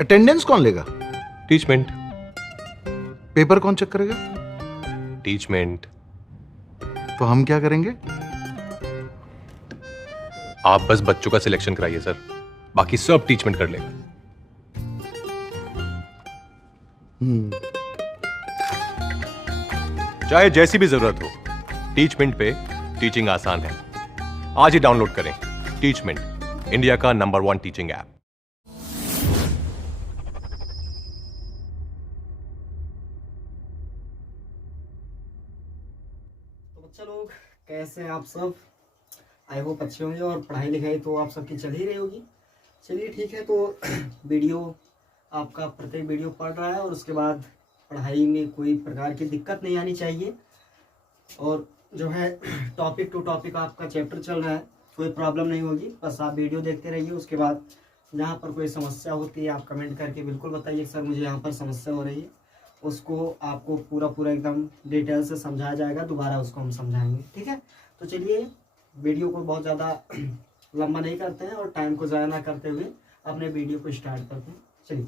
Attendance कौन लेगा? Teachmint. Paper कौन चेक करेगा? टीचमेंट। तो हम क्या करेंगे? आप बस बच्चों का सिलेक्शन कराइए सर, बाकी सब टीचमेंट कर लेगा। चाहे जैसी भी जरूरत हो, टीचमेंट पे टीचिंग आसान है। आज ही डाउनलोड करें टीचमेंट, इंडिया का नंबर 1 टीचिंग ऐप। तो बच्चा लोग कैसे हैं आप सब? आई होप अच्छे होंगे और पढ़ाई लिखाई तो आप सबकी चल ही रही होगी। चलिए ठीक है, तो वीडियो आपका प्रत्येक वीडियो पढ़ रहा है और उसके बाद पढ़ाई में कोई प्रकार की दिक्कत नहीं आनी चाहिए। और जो है टॉपिक टू टॉपिक आपका चैप्टर चल रहा है, कोई प्रॉब्लम नहीं होगी। बस आप वीडियो देखते रहिए, उसके बाद जहाँ पर कोई समस्या होती है आप कमेंट करके बिल्कुल बताइए सर मुझे यहाँ पर समस्या हो रही है। उसको आपको पूरा एकदम डिटेल से समझाया जाएगा, दोबारा उसको हम समझाएंगे। ठीक है, तो चलिए वीडियो को बहुत ज़्यादा लंबा नहीं करते हैं और टाइम को ज़ाया ना करते हुए अपने वीडियो को स्टार्ट करते हैं। चलिए,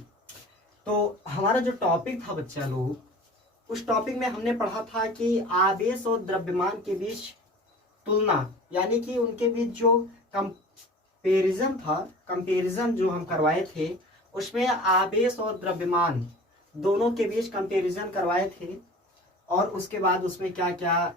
तो हमारा जो टॉपिक था बच्चा लोग, उस टॉपिक में हमने पढ़ा था कि आवेश और द्रव्यमान के बीच तुलना, यानी कि उनके बीच जो कंपैरिजन जो हम करवाए थे, उसमें आवेश और द्रव्यमान दोनों के बीच कंपैरिजन करवाए थे। और उसके बाद उसमें क्या क्या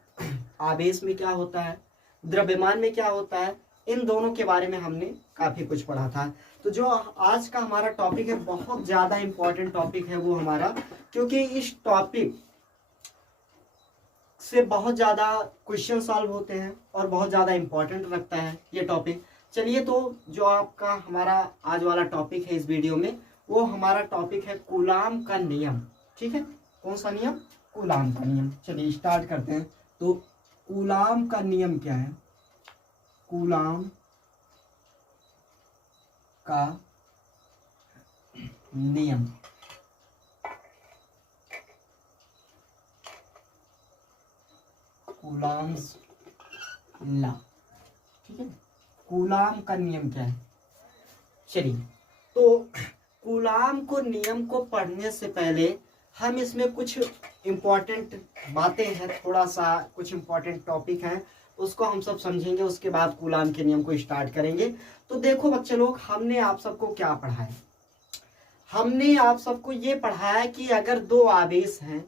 आवेश में क्या होता है, द्रव्यमान में क्या होता है, इन दोनों के बारे में हमने काफ़ी कुछ पढ़ा था। तो जो आज का हमारा टॉपिक है बहुत ज़्यादा इम्पोर्टेंट टॉपिक है वो हमारा, क्योंकि इस टॉपिक से बहुत ज़्यादा क्वेश्चन सॉल्व होते हैं और बहुत ज़्यादा इम्पोर्टेंट रखता है ये टॉपिक। चलिए, तो जो आपका हमारा आज वाला टॉपिक है इस वीडियो में, वो हमारा टॉपिक है कूलाम का नियम। ठीक है, कौन सा नियम? कूलाम का नियम। चलिए स्टार्ट करते हैं। तो कूलाम का नियम क्या है? कूलाम का नियम, कूलाम्स लॉ। ठीक है, कूलाम का नियम क्या है? चलिए, तो कूलाम को नियम को पढ़ने से पहले हम इसमें कुछ इम्पोर्टेंट बातें हैं, थोड़ा सा कुछ इम्पोर्टेंट टॉपिक हैं, उसको हम सब समझेंगे। उसके बाद कूलाम के नियम को स्टार्ट करेंगे। तो देखो बच्चे लोग, हमने आप सबको क्या पढ़ाया? हमने आप सबको ये पढ़ाया कि अगर दो आवेश हैं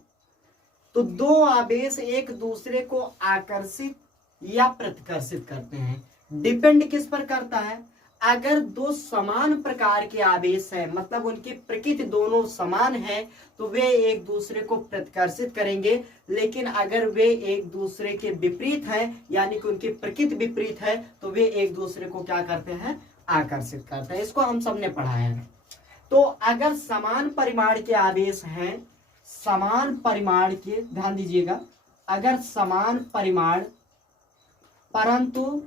तो दो आवेश एक दूसरे को आकर्षित या प्रतिकर्षित करते हैं। डिपेंड किस पर करता है? अगर दो समान प्रकार के आवेश हैं, मतलब उनकी प्रकृति दोनों समान है, तो वे एक दूसरे को प्रतिकर्षित करेंगे। लेकिन अगर वे एक दूसरे के विपरीत हैं, यानी कि उनकी प्रकृति विपरीत है, तो वे एक दूसरे को क्या करते हैं? आकर्षित करते हैं। इसको हम सबने पढ़ाया है। तो अगर समान परिमाण के आवेश हैं, समान परिमाण के, ध्यान दीजिएगा, अगर समान परिमाण परंतु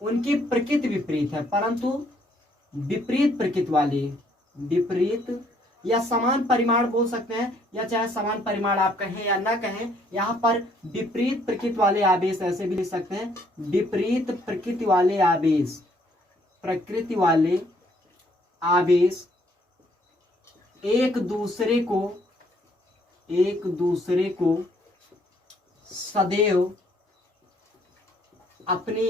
उनकी प्रकृति विपरीत है, परंतु विपरीत प्रकृति वाले, विपरीत या समान परिमाण बोल सकते हैं, या चाहे समान परिमाण आप कहें या ना कहें, यहाँ पर विपरीत प्रकृति वाले आवेश ऐसे भी लिख सकते हैं। विपरीत प्रकृति वाले आवेश, प्रकृति वाले आवेश एक दूसरे को सदैव अपनी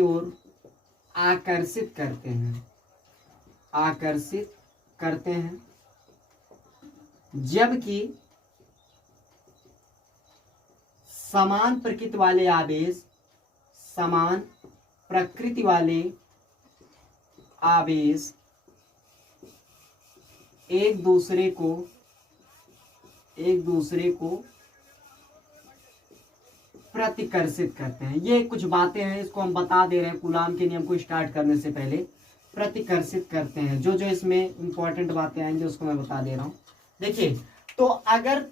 ओर आकर्षित करते हैं, जबकि समान प्रकृति वाले आवेश, समान प्रकृति वाले आवेश एक दूसरे को प्रतिकर्षित करते हैं। ये कुछ बातें हैं, इसको हम बता दे रहे हैं कूलाम के नियम को स्टार्ट करने से पहले। प्रतिकर्षित करते हैं, जो इसमें इंपॉर्टेंट बातें आएंगी उसको मैं बता दे रहा हूँ। देखिए, तो अगर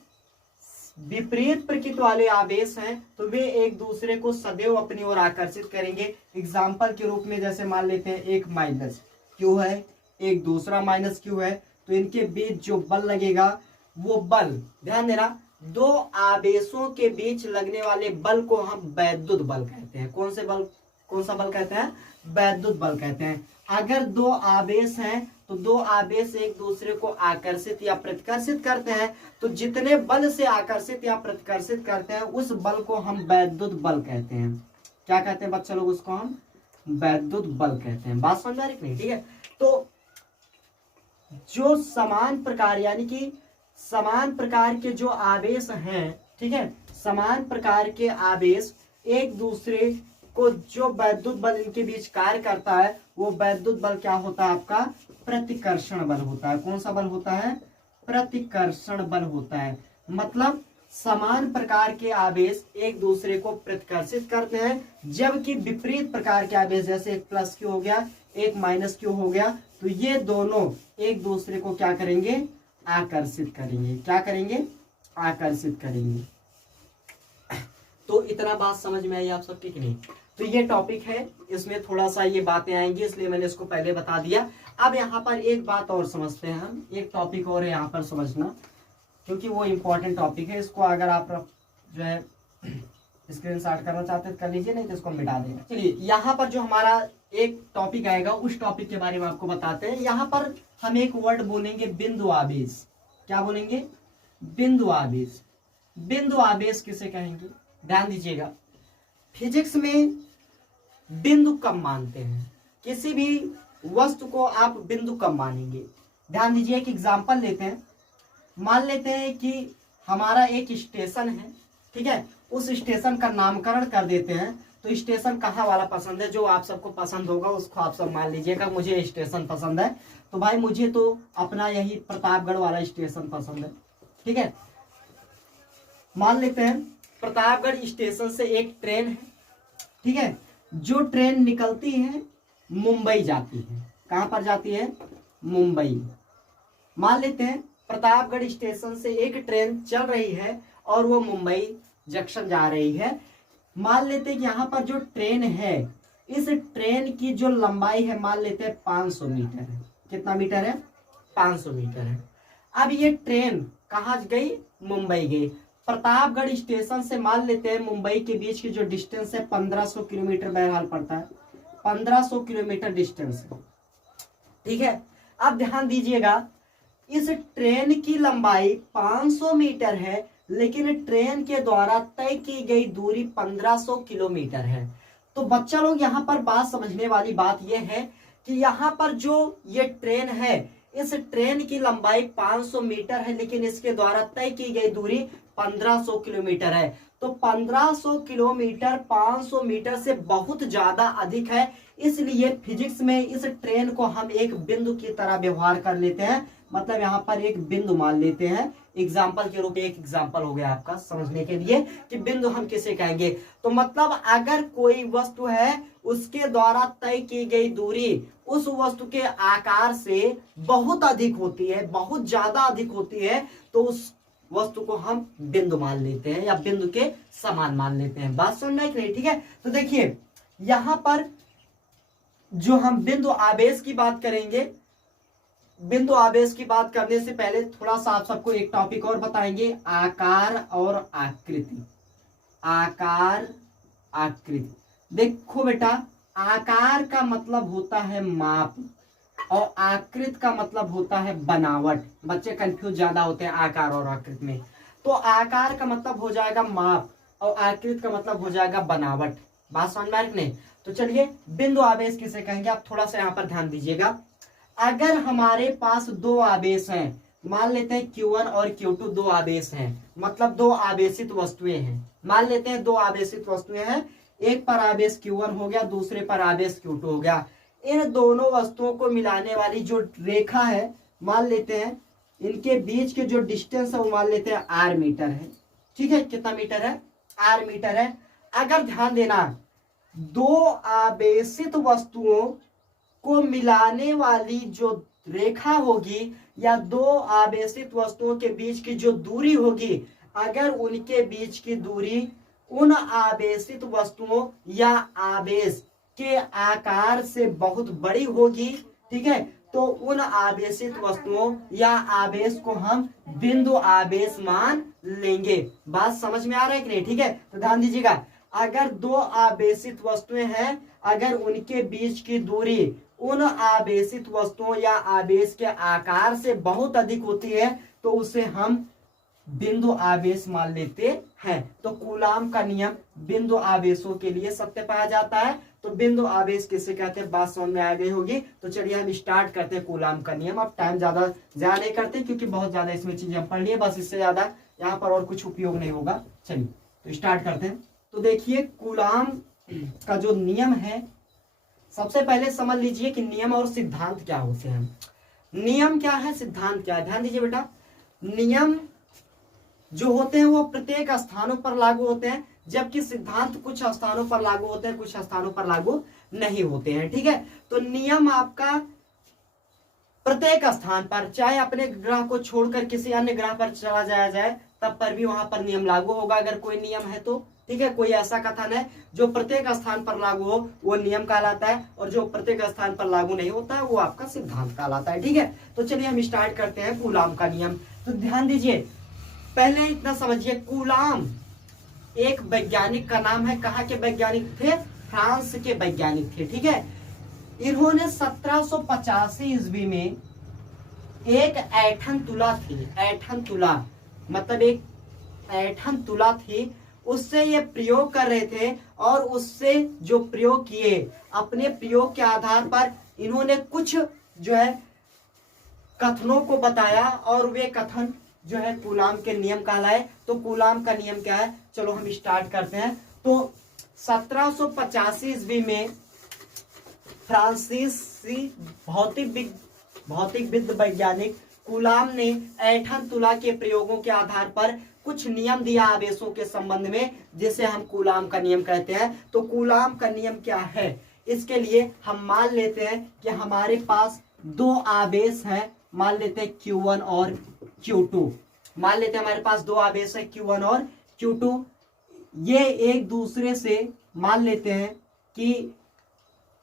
विपरीत प्रकृति वाले आवेश हैं तो वे एक दूसरे को सदैव अपनी ओर आकर्षित करेंगे। एग्जाम्पल के रूप में जैसे मान लेते हैं एक माइनस क्यू है, एक दूसरा माइनस क्यू है, तो इनके बीच जो बल लगेगा वो बल, ध्यान देना, दो आवेशों के बीच लगने वाले बल को हम वैद्युत बल कहते हैं। कौन सा बल कहते हैं? वैद्युत बल कहते हैं। अगर दो आवेश हैं तो दो आवेश एक दूसरे को आकर्षित या प्रतिकर्षित करते हैं, तो जितने बल से आकर्षित या प्रतिकर्षित करते हैं उस बल को हम वैद्युत बल कहते हैं। क्या कहते हैं बच्चा लोग? उसको हम वैद्युत बल कहते हैं। बात समझ आ रही नहीं? ठीक है, तो जो समान प्रकार यानी कि समान प्रकार के जो आवेश हैं, ठीक है, समान प्रकार के आवेश एक दूसरे को जो वैद्युत बल इनके बीच कार्य करता है वो वैद्युत बल क्या होता है? आपका प्रतिकर्षण बल होता है। कौन सा बल होता है? प्रतिकर्षण बल होता है। मतलब समान प्रकार के आवेश एक दूसरे को प्रतिकर्षित करते हैं, जबकि विपरीत प्रकार के आवेश जैसे एक प्लस क्यू हो गया, एक माइनस क्यू हो गया, तो ये दोनों एक दूसरे को क्या करेंगे? आकर्षित करेंगे। क्या करेंगे? आकर्षित करेंगे। तो इतना बात समझ में आई आप सबकी कि नहीं? तो ये टॉपिक है, इसमें थोड़ा सा ये बातें आएंगी, इसलिए मैंने इसको पहले बता दिया। अब यहाँ पर एक बात और समझते हैं हम, एक टॉपिक और है यहाँ पर समझना, क्योंकि वो इम्पोर्टेंट टॉपिक है। इसको अगर आप जो है स्क्रीनशॉट करना चाहते हैं तो कर लीजिए, नहीं तो इसको मिटा देंगे। चलिए यहाँ पर जो हमारा एक टॉपिक आएगा उस टॉपिक के बारे में आपको बताते हैं। यहाँ पर हम एक वर्ड बोलेंगे बिंदु आवेश। क्या बोलेंगे? बिंदु आवेश। बिंदु आवेश किसे कहेंगे? ध्यान दीजिएगा, फिजिक्स में बिंदु कब मानते हैं? किसी भी वस्तु को आप बिंदु कब मानेंगे? ध्यान दीजिए, एक एग्जांपल लेते हैं। मान लेते हैं कि हमारा एक स्टेशन है, ठीक है, उस स्टेशन का नामकरण कर देते हैं। तो स्टेशन कहाँ वाला पसंद है? जो आप सबको पसंद होगा उसको आप सब मान लीजिएगा। मुझे स्टेशन पसंद है, तो भाई मुझे तो अपना यही प्रतापगढ़ वाला स्टेशन पसंद है, ठीक है। मान लेते हैं प्रतापगढ़ स्टेशन से एक ट्रेन है, ठीक है, जो ट्रेन निकलती है मुंबई जाती है। कहां पर जाती है? मुंबई। मान लेते हैं प्रतापगढ़ स्टेशन से एक ट्रेन चल रही है और वो मुंबई जंक्शन जा रही है। मान लेते हैं कि यहाँ पर जो ट्रेन है, इस ट्रेन की जो लंबाई है मान लेते हैं 500 मीटर है। कितना मीटर है? 500 मीटर है। अब ये ट्रेन कहाँ गई? मुंबई गई। प्रतापगढ़ स्टेशन से मान लेते हैं मुंबई के बीच की जो डिस्टेंस है 1500 किलोमीटर बहरहाल पड़ता है, 1500 किलोमीटर डिस्टेंस है, ठीक है। अब ध्यान दीजिएगा, इस ट्रेन की लंबाई 500 मीटर है, लेकिन ट्रेन के द्वारा तय की गई दूरी 1500 किलोमीटर है। तो बच्चा लोग यहाँ पर बात समझने वाली बात यह है कि यहाँ पर जो ये ट्रेन है, इस ट्रेन की लंबाई 500 मीटर है, लेकिन इसके द्वारा तय की गई दूरी 1500 किलोमीटर है। तो 1500 किलोमीटर 500 मीटर से बहुत ज्यादा अधिक है, इसलिए फिजिक्स में इस ट्रेन को हम एक बिंदु की तरह व्यवहार कर लेते हैं। मतलब यहाँ पर एक बिंदु मान लेते हैं, एग्जाम्पल के रूप में। एक एग्जाम्पल हो गया आपका समझने के लिए कि बिंदु हम किसे कहेंगे। तो मतलब अगर कोई वस्तु है, उसके द्वारा तय की गई दूरी उस वस्तु के आकार से बहुत अधिक होती है, बहुत ज्यादा अधिक होती है, तो उस वस्तु को हम बिंदु मान लेते हैं या बिंदु के समान मान लेते हैं। बात सुनना है कि नहीं? ठीक है, तो देखिए यहां पर जो हम बिंदु आवेश की बात करेंगे, बिंदु आवेश की बात करने से पहले थोड़ा सा आप सबको एक टॉपिक और बताएंगे, आकार और आकृति। आकार आकृति, देखो बेटा, आकार का मतलब होता है माप और आकृति का मतलब होता है बनावट। बच्चे कंफ्यूज ज्यादा होते हैं आकार और आकृति में। तो आकार का मतलब हो जाएगा माप और आकृति का मतलब हो जाएगा बनावट। बात समझ में आ रही नहीं? तो चलिए बिंदु आवेश किसे कहेंगे, आप थोड़ा सा यहाँ पर ध्यान दीजिएगा। अगर हमारे पास दो आवेश हैं, मान लेते हैं Q1 और Q2 दो आवेश हैं, मतलब दो आवेशित वस्तुएं हैं। मान लेते हैं दो आवेशित वस्तुएं हैं, एक पर आवेश Q1 हो गया, दूसरे पर आवेश Q2 हो गया। इन दोनों वस्तुओं को मिलाने वाली जो रेखा है, मान लेते हैं इनके बीच के जो डिस्टेंस है वो मान लेते हैं R मीटर है। ठीक है, कितना मीटर है? R मीटर है। अगर ध्यान देना, दो आवेशित वस्तुओं को मिलाने वाली जो रेखा होगी या दो आवेशित वस्तुओं के बीच की जो दूरी होगी, अगर उनके बीच की दूरी उन आवेशित वस्तुओं या आवेश के आकार से बहुत बड़ी होगी, ठीक है, तो उन आवेशित वस्तुओं या आवेश को हम बिंदु आवेश मान लेंगे। बात समझ में आ रहा है कि नहीं? ठीक है, तो ध्यान दीजिएगा, अगर दो आवेशित वस्तुएं हैं, अगर उनके बीच की दूरी उन आवेशित वस्तुओं या आवेश के आकार से बहुत अधिक होती है तो उसे हम बिंदु आवेश मान लेते हैं। तो कूलाम का नियम बिंदु आवेशों के लिए सत्य पाया जाता है। तो बिंदु आवेश किसे कहते हैं, बात समझ में आ गई होगी। तो चलिए हम स्टार्ट करते हैं कूलाम का नियम। अब टाइम ज्यादा नहीं करते क्योंकि बहुत ज्यादा इसमें चीजें हम पढ़ लिए, बस इससे ज्यादा यहाँ पर और कुछ उपयोग नहीं होगा। चलिए तो स्टार्ट करते हैं। तो देखिए कूलाम का जो नियम है, सबसे पहले समझ लीजिए कि नियम और सिद्धांत क्या होते हैं। नियम क्या है, सिद्धांत क्या है, ध्यान दीजिए बेटा। नियम जो होते हैं वो प्रत्येक स्थानों पर लागू होते हैं, जबकि सिद्धांत कुछ स्थानों पर लागू होते हैं, कुछ स्थानों पर लागू नहीं होते हैं। ठीक है, तो नियम आपका प्रत्येक स्थान पर, चाहे अपने ग्रह को छोड़कर किसी अन्य ग्रह पर चला जाया जाए तब पर भी वहां पर नियम लागू होगा, अगर कोई नियम है तो। ठीक है, कोई ऐसा कथन है जो प्रत्येक स्थान पर लागू हो वो नियम कहलाता है, और जो प्रत्येक स्थान पर लागू नहीं होता है वो आपका सिद्धांत कहलाता है। ठीक है, तो चलिए हम स्टार्ट करते हैं कूलाम का नियम। तो ध्यान दीजिए, पहले इतना समझिए, कूलाम एक वैज्ञानिक का नाम है। कहाँ के वैज्ञानिक थे, फ्रांस के वैज्ञानिक थे। ठीक है, इन्होंने 1785 ईस्वी में एक ऐठन तुला थी, ऐठन तुला मतलब एक ऐठन तुला थी, उससे ये प्रयोग कर रहे थे, और उससे जो प्रयोग किए, अपने प्रयोग के आधार पर इन्होंने कुछ जो है कथनों को बताया, और वे कथन जो है कूलाम के नियम कहलाए। तो कूलाम का नियम क्या है, चलो हम स्टार्ट करते हैं। तो 1785 ईस्वी में फ्रांसीसी भौतिकविद वैज्ञानिक कूलाम ने ऐठन तुला के प्रयोगों के आधार पर कुछ नियम दिया आवेशों के संबंध में, जिसे हम कूलाम का नियम कहते हैं। तो कूलाम का नियम क्या है, इसके लिए हम मान लेते हैं कि हमारे पास दो आवेश हैं, मान लेते हैं Q1 और Q2। मान लेते हैं हमारे पास दो आवेश है Q1 और Q2। ये एक दूसरे से मान लेते हैं कि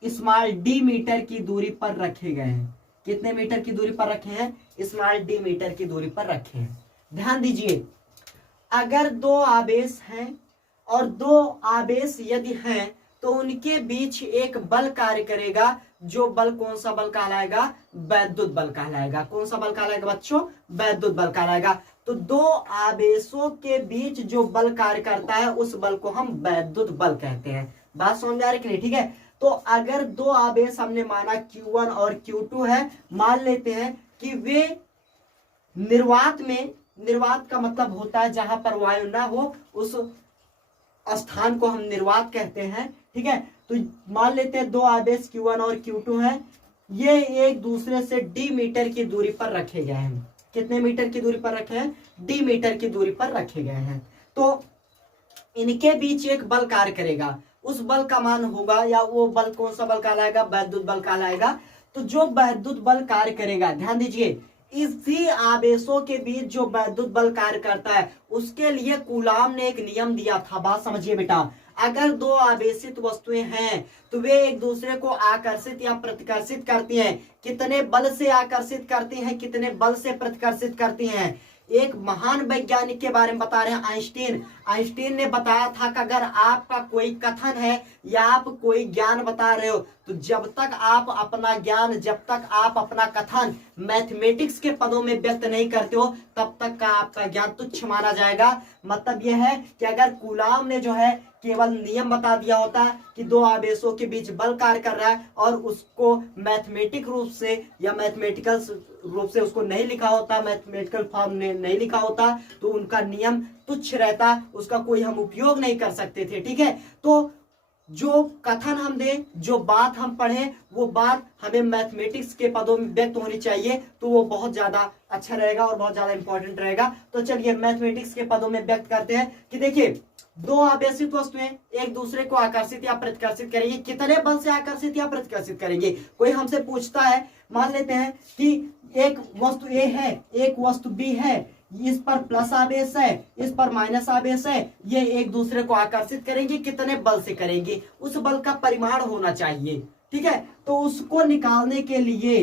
स्मॉल d मीटर की दूरी पर रखे गए हैं। कितने मीटर की दूरी पर रखे हैं, स्मॉल d मीटर की दूरी पर रखे हैं। ध्यान दीजिए, अगर दो आवेश हैं और दो आवेश यदि हैं तो उनके बीच एक बल कार्य करेगा, जो बल कौन सा बल कहलाएगा, वैद्युत बल कहलाएगा। कौन सा बल कहलाएगा बच्चों, वैद्युत बल कहलाएगा। तो दो आवेशों के बीच जो बल कार्य करता है उस बल को हम वैद्युत बल कहते हैं। बात समझ आ रही कि नहीं, ठीक है। तो अगर दो आवेश हमने माना Q1 और Q2 है, मान लेते हैं कि वे निर्वात में, निर्वात का मतलब होता है जहां पर वायु ना हो, उस स्थान को हम निर्वात कहते हैं। ठीक है, तो मान लेते हैं दो आवेश Q1 और Q2 हैं, ये एक दूसरे से d मीटर की दूरी पर रखे गए हैं। कितने मीटर की दूरी पर रखे हैं, d मीटर की दूरी पर रखे गए हैं। तो इनके बीच एक बल कार्य करेगा, उस बल का मान होगा, या वो बल कौन सा बल कहलाएगा, वैद्युत बल कहलाएगा। तो जो वैद्युत बल कार्य करेगा, ध्यान दीजिए, इसी आवेशों के बीच जो वैद्युत बल कार्य करता है उसके लिए कूलाम ने एक नियम दिया था। बात समझिए बेटा, अगर दो आवेशित वस्तुएं हैं तो वे एक दूसरे को आकर्षित या प्रतिकर्षित करती हैं। कितने बल से आकर्षित करती हैं, कितने बल से प्रतिकर्षित करती हैं। एक महान वैज्ञानिक के बारे में बता रहे हैं, आइंस्टीन। आइंस्टीन ने बताया था कि अगर आपका कोई कथन है या आप कोई ज्ञान बता रहे हो, तो जब तक आप अपना ज्ञान, जब तक आप अपना कथन मैथमेटिक्स के पदों में व्यक्त नहीं करते हो, तब तक का आपका ज्ञान तुच्छ माना जाएगा। मतलब यह है कि अगर कूलाम ने जो है केवल नियम बता दिया होता कि दो आवेशों के बीच बल कार्य कर रहा है, और उसको मैथमेटिक रूप से या मैथमेटिकल रूप से उसको नहीं लिखा होता, मैथमेटिकल फॉर्म में नहीं लिखा होता, तो उनका नियम तुच्छ रहता, उसका कोई हम उपयोग नहीं कर सकते थे। ठीक है, तो जो कथन हम दें, जो बात हम पढ़ें, वो बात हमें मैथमेटिक्स के पदों में व्यक्त होनी चाहिए, तो वो बहुत ज्यादा अच्छा रहेगा और बहुत ज्यादा इंपॉर्टेंट रहेगा। तो चलिए मैथमेटिक्स के पदों में व्यक्त करते हैं कि देखिए, दो आवेशित वस्तुएं एक दूसरे को आकर्षित या प्रतिकर्षित करेंगी। कितने बल से आकर्षित या प्रतिकर्षित करेंगे। कोई हमसे पूछता है, मान लेते हैं कि एक वस्तु A है, एक वस्तु B है, इस पर प्लस आवेश है, इस पर माइनस आवेश है, ये एक दूसरे को आकर्षित करेंगे। कितने बल से करेंगे, उस बल का परिमाण होना चाहिए। ठीक है, तो उसको निकालने के लिए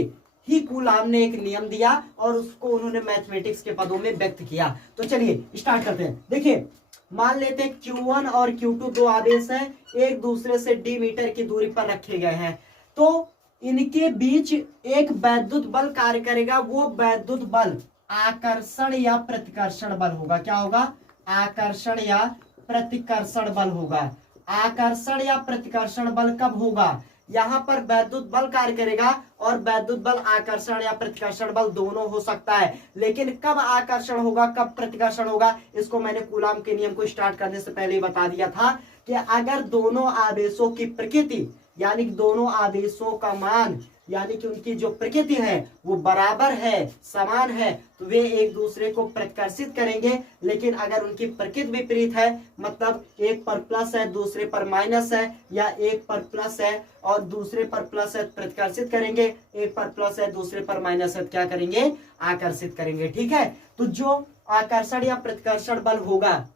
ही कूलाम ने एक नियम दिया, और उसको उन्होंने मैथमेटिक्स के पदों में व्यक्त किया। तो चलिए स्टार्ट करते हैं। देखिए, मान लेते हैं Q1 और Q2 दो आवेश हैं, एक दूसरे से d मीटर की दूरी पर रखे गए हैं। तो इनके बीच एक वैद्युत बल कार्य करेगा। वो वैद्युत बल आकर्षण या प्रतिकर्षण बल होगा। क्या होगा? आकर्षण या प्रतिकर्षण बल होगा। आकर्षण या प्रतिकर्षण बल कब होगा? यहां पर वैद्युत बल कार्य करेगा और वैद्युत बल आकर्षण या प्रतिकर्षण बल दोनों हो सकता है। लेकिन कब आकर्षण होगा, कब प्रतिकर्षण होगा, इसको मैंने कूलाम के नियम को स्टार्ट करने से पहले ही बता दिया था कि अगर दोनों आवेशों की प्रकृति यानी कि दोनों आवेशों का मान यानी कि उनकी जो प्रकृति है वो बराबर है, समान है, तो वे एक दूसरे को प्रतिकर्षित करेंगे। लेकिन अगर उनकी प्रकृति विपरीत है, मतलब एक पर प्लस है दूसरे पर माइनस है, या एक पर प्लस है और दूसरे पर प्लस है, प्रतिकर्षित करेंगे, एक पर प्लस है दूसरे पर माइनस है, क्या करेंगे? आकर्षित करेंगे। ठीक है, तो जो आकर्षण या प्रतिकर्षण बल होगा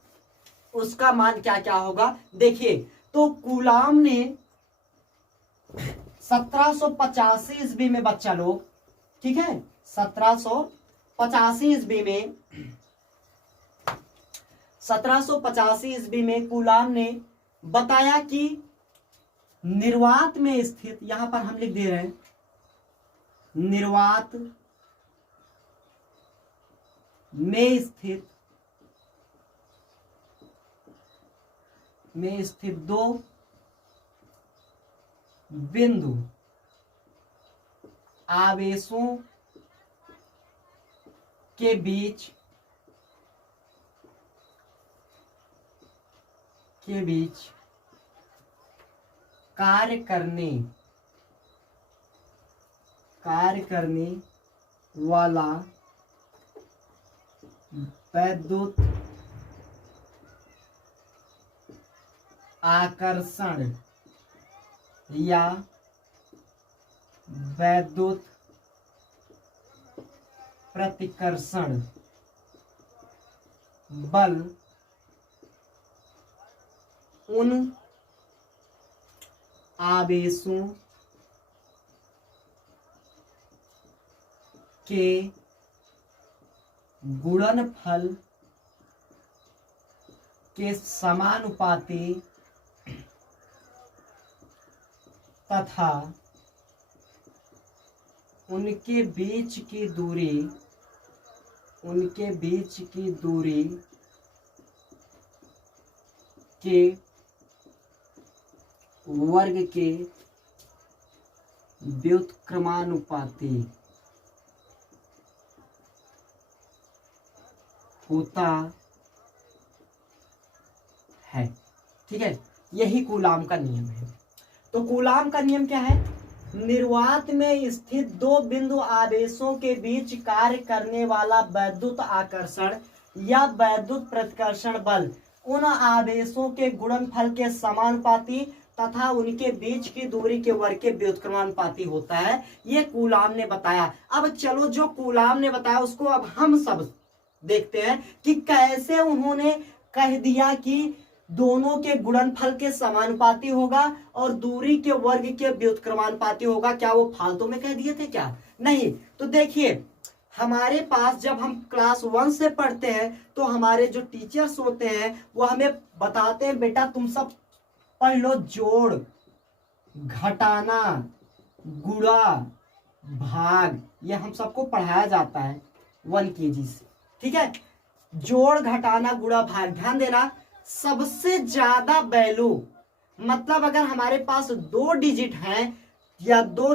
उसका मान क्या क्या होगा देखिए। तो कूलाम ने 1785 ईस्वी में बच्चा लोग, ठीक है, 1785 ईस्वी में कूलाम ने बताया कि निर्वात में स्थित, यहां पर हम लिख दे रहे हैं निर्वात में स्थित दो बिंदु आवेशों के बीच कार्य करने वाला वैद्युत आकर्षण या वैद्युत प्रतिकर्षण बल उन आवेशों के गुणनफल के समानुपाती तथा उनके बीच की दूरी के वर्ग के व्युत्क्रमानुपाती होता है। ठीक है, यही कूलाम का नियम है। तो कूलाम का नियम क्या है? निर्वात में स्थित दो बिंदु आवेशों के बीच कार्य करने वाला वैद्युत आकर्षण या वैद्युत प्रतिकर्षण बल उन आवेशों के गुणनफल के समानुपाती तथा उनके बीच की दूरी के वर्ग के व्युत्क्रमानुपाती होता है। ये कूलाम ने बताया। अब चलो, जो कूलाम ने बताया उसको अब हम सब देखते हैं कि कैसे उन्होंने कह दिया कि दोनों के गुणनफल के समानुपाती होगा और दूरी के वर्ग के व्युत्क्रमानुपाती होगा। क्या वो फालतू में कह दिए थे क्या? नहीं। तो देखिए, हमारे पास जब हम क्लास 1 से पढ़ते हैं तो हमारे जो टीचर्स होते हैं वो हमें बताते हैं, बेटा तुम सब पढ़ लो, जोड़, घटाना, गुणा, भाग, ये हम सबको पढ़ाया जाता है 1 kg से। ठीक है, जोड़, घटाना, गुणा, भाग। ध्यान देना, सबसे ज्यादा वैल्यू, मतलब अगर हमारे पास 2 डिजिट हैं या 2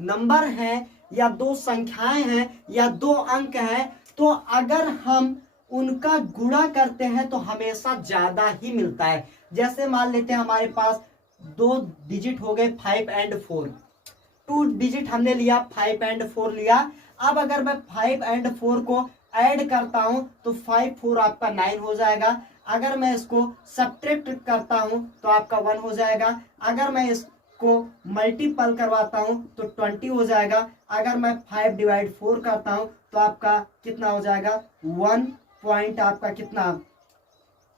नंबर हैं या 2 संख्याएं हैं या 2 अंक हैं, तो अगर हम उनका गुणा करते हैं तो हमेशा ज्यादा ही मिलता है। जैसे मान लेते हैं हमारे पास 2 डिजिट हो गए 5 and 4, 2 डिजिट हमने लिया, 5 and 4 लिया। अब अगर मैं 5 and 4 को ऐड करता हूं तो 5 4 आपका 9 हो जाएगा। अगर मैं इसको सब्ट्रैक्ट करता हूं तो आपका 1 हो जाएगा। अगर मैं इसको मल्टीपल करवाता हूं तो 20 हो जाएगा। अगर मैं 5 डिवाइड 4 करता हूं तो आपका कितना हो जाएगा? 1 पॉइंट आपका कितना?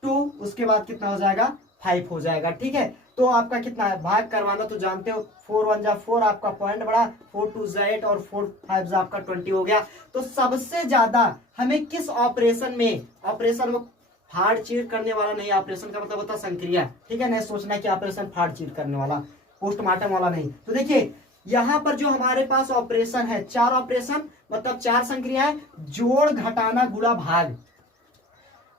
2, उसके बाद कितना हो जाएगा? 5 हो जाएगा। ठीक है, तो आपका कितना है? भाग करवाना तो जानते हो, 4 1 जा 4 आपका पॉइंट बढ़ा, 4 2 जा 8 और 4 5 जा आपका 20 हो गया। तो सबसे ज्यादा हमें किस ऑपरेशन में, ऑपरेशन में फाड़ चीर करने वाला नहीं, ऑपरेशन का मतलब होता है संक्रिया। ठीक है, नहीं सोचना कि ऑपरेशन फाड़ चीर करने वाला, पोस्टमार्टम वाला नहीं। तो देखिए यहाँ पर जो हमारे पास ऑपरेशन है, 4 ऑपरेशन मतलब 4 संक्रियाएं, जोड़ घटाना गुणा भाग।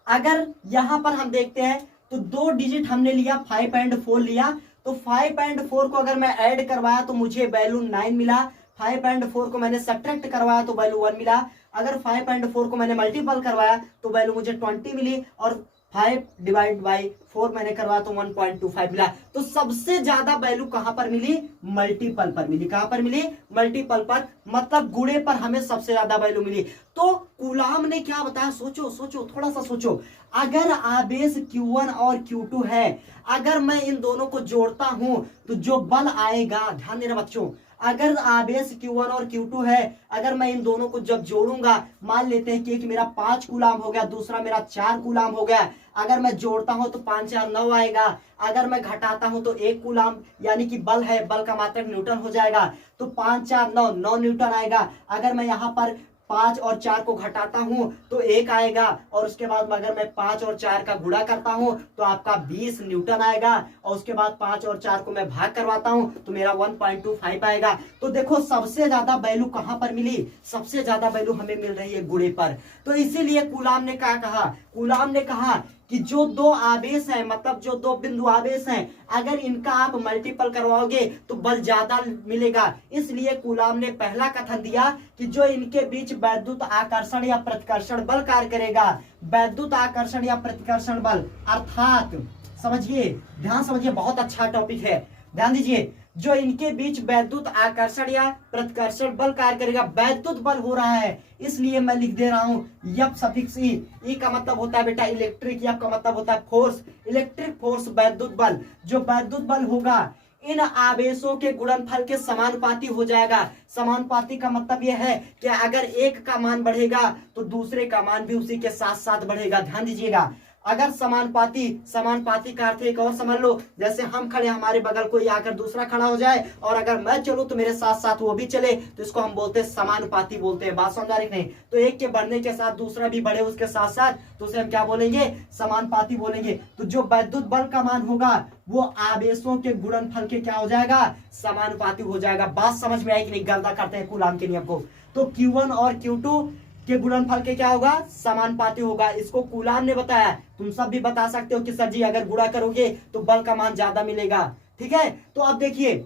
अगर यहां पर हम देखते हैं तो 2 डिजिट हमने लिया, 5 एंड 4 लिया, तो 5 एंड 4 को अगर मैं ऐड करवाया तो मुझे वैल्यू 9 मिला। 5 एंड 4 को मैंने सब्ट्रैक्ट करवाया तो वैल्यू 1 मिला। अगर 5 एंड 4 को मैंने मल्टीपल करवाया तो वैल्यू मुझे 20 मिली, और 5 डिवाइड बाई 4 मैंने करवाया तो 1.25 मिला। तो सबसे ज्यादा वैल्यू कहां पर मिली? मल्टीपल पर मिली। कहां पर मिली? मल्टीपल पर, मतलब गुणे पर हमें सबसे ज्यादा वैल्यू मिली। तो कूलाम ने क्या बताया? सोचो सोचो, थोड़ा सा सोचो। अगर आवेश Q1 और Q2 है, अगर मैं इन दोनों को जोड़ता हूं तो जो बल आएगा, ध्यान देना बच्चों, अगर आवेश Q1 और Q2 है, अगर मैं इन दोनों को जब जोड़ूंगा, मान लेते हैं कि एक मेरा 5 कूलाम हो गया, दूसरा मेरा 4 कूलाम हो गया। अगर मैं जोड़ता हूं तो 5 4 9 आएगा। अगर मैं घटाता हूं तो 1 कूलाम, यानी कि बल है, बल का मात्रक न्यूटन हो जाएगा, तो 5 4 9 9 न्यूटन आएगा। अगर मैं यहाँ पर 5 और 4 को घटाता हूं तो 1 आएगा, और उसके बाद अगर मैं 5 और 4 का गुणा करता हूं तो आपका 20 न्यूटन आएगा, और उसके बाद 5 और 4 को मैं भाग करवाता हूं तो मेरा 1.25 आएगा। तो देखो सबसे ज्यादा वैल्यू कहां पर मिली? सबसे ज्यादा वैल्यू हमें मिल रही है गुणे पर। तो इसीलिए कूलाम ने क्या कहा? कूलाम ने कहा कि जो 2 आवेश हैं, मतलब जो 2 बिंदु आवेश हैं, अगर इनका आप मल्टीपल करवाओगे तो बल ज्यादा मिलेगा। इसलिए कूलाम ने पहला कथन दिया कि जो इनके बीच वैद्युत आकर्षण या प्रतिकर्षण बल कार्य करेगा, वैद्युत आकर्षण या प्रतिकर्षण बल, अर्थात समझिए, ध्यान समझिए, बहुत अच्छा टॉपिक है, ध्यान दीजिए। जो इनके बीच वैद्युत आकर्षण या प्रतिकर्षण बल कार्य करेगा, वैद्युत बल हो रहा है, इसलिए मैं लिख दे रहा हूं यप सफिक्स ई। ई का मतलब होता है बेटा इलेक्ट्रिक, यप का मतलब होता है फोर्स, इलेक्ट्रिक फोर्स, वैद्युत बल। जो वैद्युत बल होगा इन आवेशों के गुणनफल के समानुपाती हो जाएगा। समानुपाती का मतलब यह है कि अगर एक का मान बढ़ेगा तो दूसरे का मान भी उसी के साथ साथ बढ़ेगा। ध्यान दीजिएगा, अगर समानुपाती, समानुपाती का अर्थ एक और समझ लो, जैसे हम खड़े, हमारे बगल कोई आकर दूसरा खड़ा हो जाए, और अगर मैं चलूं तो मेरे साथ साथ वो भी चले, तो इसको हम बोलते हैं समानुपाती बोलते हैं। बात समझा रही नहीं? तो एक के बढ़ने के साथ दूसरा भी बढ़े उसके साथ साथ, तो उसे हम क्या बोलेंगे? समानुपाती बोलेंगे। तो जो वैद्युत बल का मान होगा वो आवेशों के गुणनफल के क्या हो जाएगा? समानुपाती हो जाएगा। बात समझ में आई कि नहीं? गलता करते हैं कूलाम के नियम को। तो Q1 और Q2 के गुणनफल के क्या होगा? समानुपाती होगा। इसको कूलाम ने बताया। तुम सब भी बता सकते हो कि सर जी अगर गुणा करोगे तो बल का मान ज्यादा मिलेगा। ठीक है, तो अब देखिए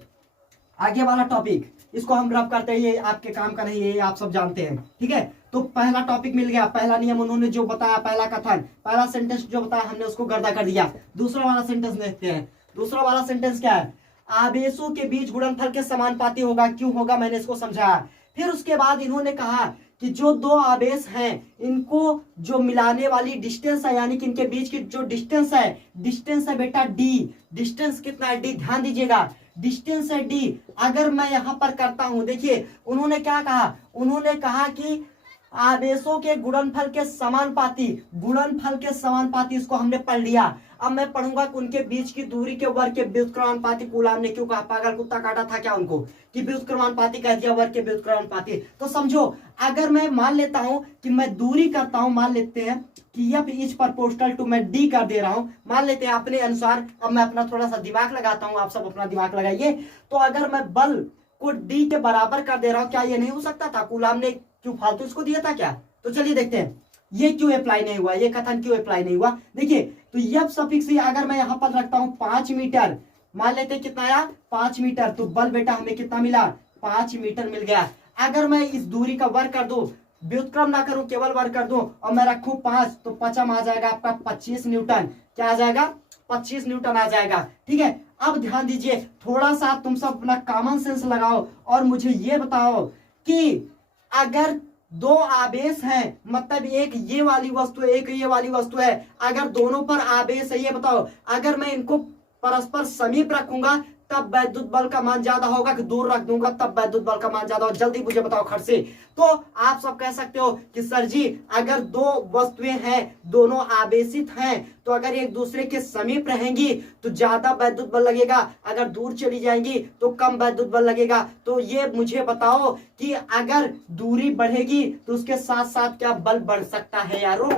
आगे वाला टॉपिक, इसको हम रफ करते हैं, ये आपके काम का नहीं है, ये आप सब जानते हैं। ठीक है, तो पहला टॉपिक मिल गया, पहला नियम उन्होंने जो बताया, पहला कथन, पहला सेंटेंस जो बताया हमने उसको गर्दा कर दिया। दूसरा वाला सेंटेंस देखते हैं। दूसरा वाला सेंटेंस क्या है? आवेशों के बीच गुणनफल के समानुपाती होगा। क्यों होगा मैंने इसको समझाया। फिर उसके बाद इन्होंने कहा कि जो 2 आवेश हैं इनको जो मिलाने वाली डिस्टेंस है, यानी कि इनके बीच की जो डिस्टेंस है बेटा डी। डिस्टेंस कितना है? डी। ध्यान दीजिएगा, डिस्टेंस है डी। अगर मैं यहां पर करता हूं, देखिए उन्होंने क्या कहा? उन्होंने कहा कि आवेशों के गुणनफल के समानुपाती, गुणनफल के समानुपाती, इसको हमने पढ़ लिया। अब मैं पढ़ूंगा कि उनके बीच की दूरी के वर्ग के व्युत्क्रमानुपाती। कूलाम ने क्यों कहा? पागल कुत्ता काटा था क्या उनको कि व्युत्क्रमानुपाती कह दिया, वर्ग के व्युत्क्रमानुपाती। तो समझो, अगर मैं मान लेता हूं कि मैं दूरी करता हूं, मान लेते हैं कि एफ इज प्रोपोर्शनल टू, मैं डी कर दे रहा हूं, मान लेते हैं अपने अनुसार। अब मैं अपना थोड़ा सा दिमाग लगाता हूं, आप सब अपना दिमाग लगाइए। तो अगर मैं बल को डी के बराबर कर दे रहा हूं, क्या ये नहीं हो सकता था? कूलाम ने क्यों फालतू इसको दिया था क्या? तो चलिए देखते हैं ये क्यों अप्लाई नहीं हुआ, ये कथन क्यों अप्लाई नहीं हुआ। देखिए, तो एफ सफिक्स ई अगर मैं यहां पर रखता हूं 5 मीटर, मान लेते कितना आया? 5 मीटर। तो बल बेटा हमें कितना मिला? 5 मीटर मिल गया। अगर मैं इस दूरी का वर्ग कर दूं, व्युत्क्रम ना करूं, केवल वर्ग कर दूं, और मैं रखूं 5, तो पचम आ जाएगा आपका 25 न्यूटन। क्या आ जाएगा? 25 न्यूटन आ जाएगा। ठीक है, अब ध्यान दीजिए, थोड़ा सा तुम सब अपना कॉमन सेंस लगाओ और मुझे ये बताओ कि अगर 2 आवेश हैं, मतलब एक ये वाली वस्तु है, एक ये वाली वस्तु है, अगर दोनों पर आवेश है, ये बताओ, अगर मैं इनको परस्पर समीप रखूंगा तब वैद्युत बल का मान ज्यादा होगा कि दूर रख दूंगा तब वैद्युत बल का मान ज्यादा होगा? जल्दी मुझे बताओ खट से। तो आप सब कह सकते हो कि सर जी अगर 2 वस्तुएं हैं, दोनों आवेशित हैं, तो अगर एक दूसरे के समीप रहेंगी तो ज्यादा वैद्युत बल लगेगा, अगर दूर चली जाएंगी तो कम वैद्युत बल लगेगा। तो ये मुझे बताओ कि अगर दूरी बढ़ेगी तो उसके साथ साथ क्या बल बढ़ सकता है यारों?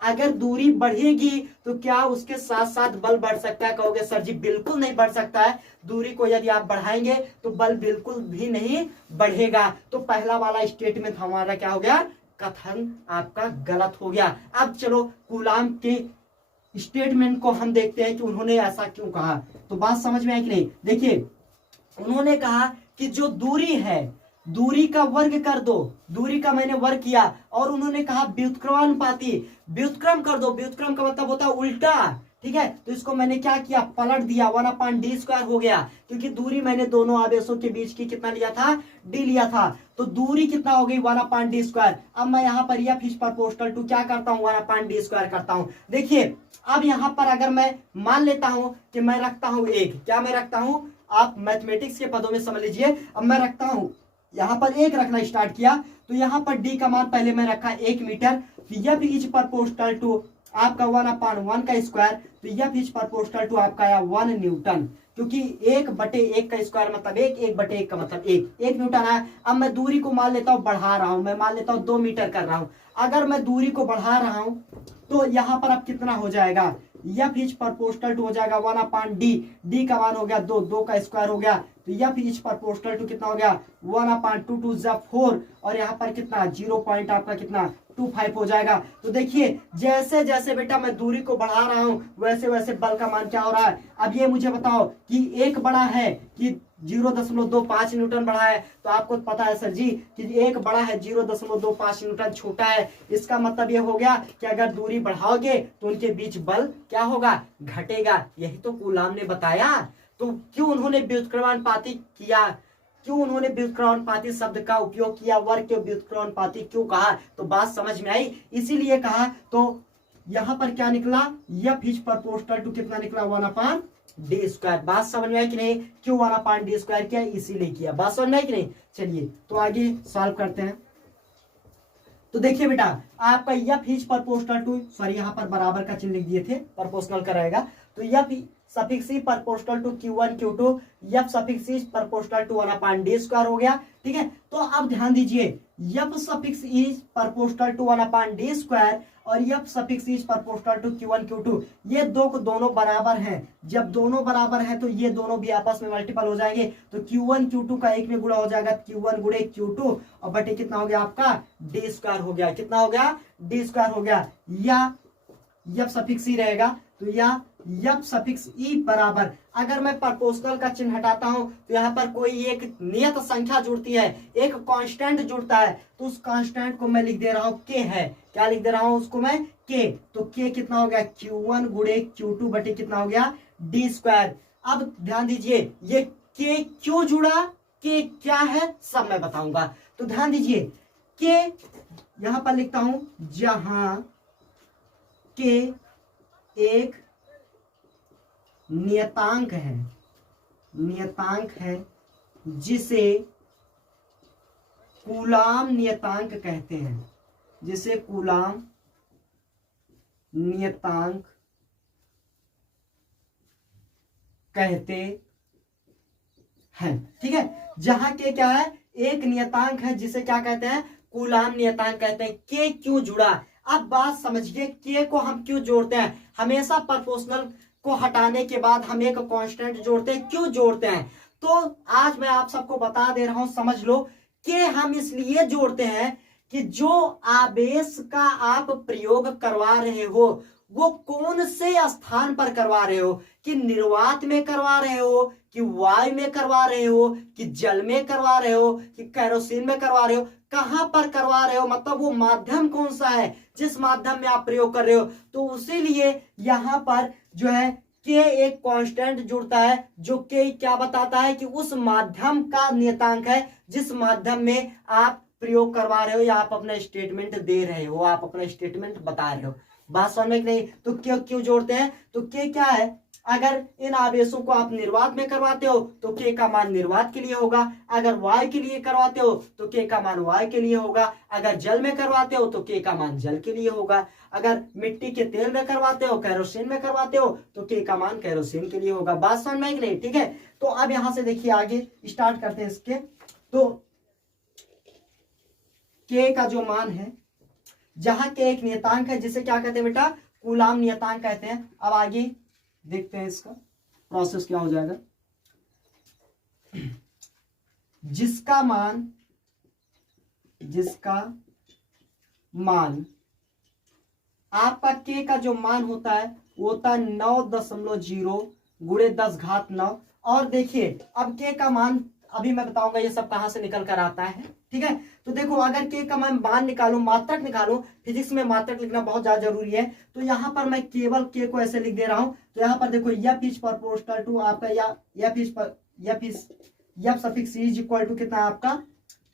अगर दूरी बढ़ेगी तो क्या उसके साथ साथ बल बढ़ सकता है? कहोगे सर जी बिल्कुल नहीं बढ़ सकता है, दूरी को यदि आप बढ़ाएंगे तो बल बिल्कुल भी नहीं बढ़ेगा। तो पहला वाला स्टेटमेंट हमारा क्या हो गया? कथन आपका गलत हो गया। अब चलो कूलाम के स्टेटमेंट को हम देखते हैं कि उन्होंने ऐसा क्यों कहा। तो बात समझ में आई कि नहीं? देखिए उन्होंने कहा कि जो दूरी है, दूरी का वर्ग कर दो, दूरी का मैंने वर्ग किया, और उन्होंने कहा व्युत्क्रमानुपाती, व्युत्क्रम कर दो। व्युत्क्रम का मतलब होता है उल्टा, ठीक है। तो इसको मैंने क्या किया? पलट दिया, 1/d² हो गया, क्योंकि दूरी मैंने दोनों आवेशों के बीच की कितना लिया था? d लिया था। तो दूरी कितना हो गई? 1/d²। अब मैं यहाँ पर F इज प्रोपोर्शनल टू क्या करता हूँ? 1/d² करता हूँ। देखिए अब यहाँ पर अगर मैं मान लेता हूँ कि मैं रखता हूँ एक, क्या मैं रखता हूँ? आप मैथमेटिक्स के पदों में समझ लीजिए। अब मैं रखता हूँ यहाँ पर एक रखना स्टार्ट किया, तो यहाँ पर d का मान पहले मैं रखा 1 metre. F is proportional to आपका 1/1 का स्क्वायर, तो F इज प्रोपोर्शनल टू आपका आया 1 न्यूटन, क्योंकि 1/1 का स्क्वायर मतलब 1/1 का मतलब 1 न्यूटन है। अब मैं दूरी को मान लेता हूँ बढ़ा रहा हूं, मैं मान लेता हूँ 2 मीटर कर रहा हूं। अगर मैं दूरी को बढ़ा रहा हूं तो यहाँ पर अब कितना हो जाएगा? F इज प्रोपोर्शनल टू हो जाएगा 1/d, d का मान हो गया 2 का स्क्वायर हो गया, तो F इज प्रोपोर्शनल टू कितना हो गया? 1/2 2 4, और यहाँ पर कितना 0 पॉइंट आपका कितना 25 हो जाएगा। तो देखिए जैसे जैसे बेटा मैं दूरी को बढ़ा रहा हूं वैसे वैसे बल का मान क्या हो रहा है? अब ये मुझे बताओ कि एक बड़ा है कि 0.25 न्यूटन बड़ा है? तो आपको पता है सर जी कि एक बड़ा है 0.25 न्यूटन छोटा है। इसका मतलब ये हो गया कि अगर दूरी बढ़ाओगे तो उनके बीच बल क्या होगा? घटेगा। यही तो कूलाम ने बताया। तो क्यों उन्होंने व्युत्क्रमानुपाती किया? क्यों उन्होंने व्युत्क्रमानुपाती शब्द का उपयोग किया? वर्ग के व्युत्क्रमानुपाती क्यों कहा? तो बात समझ में आई, इसीलिए कहा। तो यहां पर क्या निकला? F इज प्रोपोर्शनल टू कितना निकला? 1/d²। बात समझ में आई कि नहीं? क्यों 1/d² किया? इसीलिए किया। बात समझ में आई कि नहीं? चलिए तो आगे सॉल्व करते हैं। तो देखिए बेटा आपका F is proportional to, sorry यहाँ पर बराबर का चिन्ह लिख दिए थे, प्रोपोर्शनल का रहेगा। तो F suffix E proportional to Q1 Q2, F suffix E proportional to 1/d² हो गया, ठीक है। तो अब ध्यान दीजिए F suffix E proportional to 1/d² और F suffix E proportional to Q1 Q2, ये दोनों बराबर हैं। जब दोनों बराबर हैं तो ये दोनों भी आपस में मल्टीपल हो जाएंगे। तो Q1 Q2 का एक में गुणा हो जाएगा, Q1 गुणे Q2, और बटे कितना हो गया आपका? d² हो गया। कितना हो गया? d² हो गया। या F सफिक्स ई रहेगा, तो या F सफिक्स ई बराबर, अगर मैं प्रोपोर्शनल का चिन्ह हटाता हूं तो यहाँ पर कोई एक नियत संख्या जुड़ती है, एक कांस्टेंट जुड़ता है, तो उस कांस्टेंट को मैं लिख दे रहा हूं k है। क्या लिख दे रहा हूं उसको मैं? k। तो k कितना हो गया? Q1 गुणे Q2 बटे कितना हो गया? d²। अब ध्यान दीजिए ये k क्यों जुड़ा, k क्या है सब मैं बताऊंगा। तो ध्यान दीजिए k यहां पर लिखता हूं, जहां k एक नियतांक है, नियतांक है जिसे कूलाम नियतांक कहते हैं, जिसे कूलाम नियतांक कहते हैं, ठीक है। जहां के क्या है? एक नियतांक है जिसे क्या कहते हैं? कूलाम नियतांक कहते हैं। के क्यों जुड़ा? अब बात समझिए, के को हम क्यों जोड़ते हैं? हमेशा प्रोपोर्शनल को हटाने के बाद हम एक कांस्टेंट जोड़ते हैं। क्यों जोड़ते हैं? तो आज मैं आप सबको बता दे रहा हूं, समझ लो कि हम इसलिए जोड़ते हैं कि जो आवेश का आप प्रयोग करवा रहे हो वो कौन से स्थान पर करवा रहे हो, कि निर्वात में करवा रहे हो, कि वायु में करवा रहे हो, कि जल में करवा रहे हो, कि केरोसिन में करवा रहे हो, कहां पर करवा रहे हो, मतलब वो माध्यम कौन सा है जिस माध्यम में आप प्रयोग कर रहे हो। तो उसीलिए यहां पर जो है के एक कांस्टेंट जुड़ता है, जो के क्या बताता है कि उस माध्यम का नियतांक है जिस माध्यम में आप प्रयोग करवा रहे हो या आप अपना स्टेटमेंट दे रहे हो, आप अपना स्टेटमेंट बता रहे हो। बात समझ में नहीं? तो क्यों जोड़ते हैं? तो के क्या है? अगर इन आवेशों को आप निर्वात में करवाते हो तो के का मान निर्वात के लिए होगा, अगर वायु के लिए करवाते हो तो के का मान वायु के लिए होगा, अगर जल में करवाते हो तो के का मान जल के लिए होगा, अगर मिट्टी के तेल में करवाते हो, केरोसिन में करवाते हो तो के का मान केरोसिन के लिए होगा। बात समझ में नहीं? ठीक है। तो अब यहां से देखिए आगे स्टार्ट करते हैं इसके। तो के का जो मान है, जहां के एक नियतांक है जिसे क्या कहते हैं बेटा, कूलाम नियतांक कहते हैं। अब आगे देखते हैं इसका प्रोसेस क्या हो जाएगा। जिसका मान आपका के का जो मान होता है वो होता है 9.0 गुणे 10 घात 9। और देखिए अब के का मान अभी मैं बताऊंगा ये सब कहां से निकल कर आता है, ठीक है। तो देखो अगर के का मैं मान निकालू, मात्रक निकालू, फिजिक्स में मात्रक लिखना बहुत ज्यादा जरूरी है। तो यहाँ पर मैं केवल के को ऐसे लिख दे रहा हूं। तो यहाँ पर देखो एफ इज प्रोपोर्शनल टू आपका F suffix is equal to कितना आपका